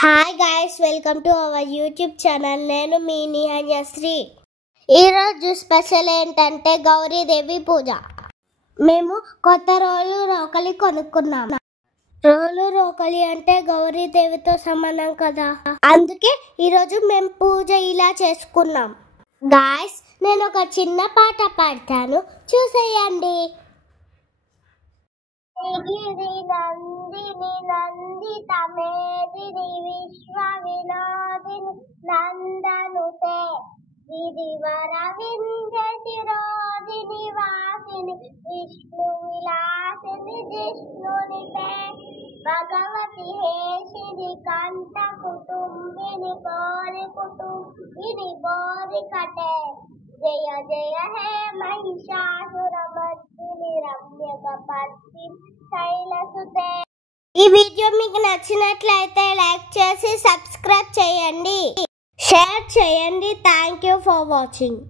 Hi guys, welcome to our YouTube channel. నేను మీ నిహాన్యశ్రీ. ఈరోజు special ఏంటంటే గౌరీదేవి పూజ. మేము కొత్త రోలు రోకలి కొనుక్కున్నాం. రోలు రోకలి అంటే గౌరీదేవితో సమానం కదా, అందుకే ఈరోజు మేము పూజ ఇలా చేసుకున్నాం. గాయస్, నేను ఒక చిన్న పాట పాడతాను, చూసేయండి. గిరి నందిని నందిత మేదిని విశ్వ వినోదిని నందనుతే గిరివర వింధ్య శిరోదిని వాసిని విష్ణు విలాసిని జిష్ణునితే భగవతి హేషిని కంఠ కుటుంబిని గౌరి కుటుంబిని గౌరి కటే జయ జయ హే మహిషాసురమర్దిని రమ్యకపర్దిని శైలసుతే. ఈ వీడియో మీకు నచ్చినట్లయితే లైక్ చేసి సబ్స్క్రైబ్ చేయండి, షేర్ చేయండి. Thank you for watching.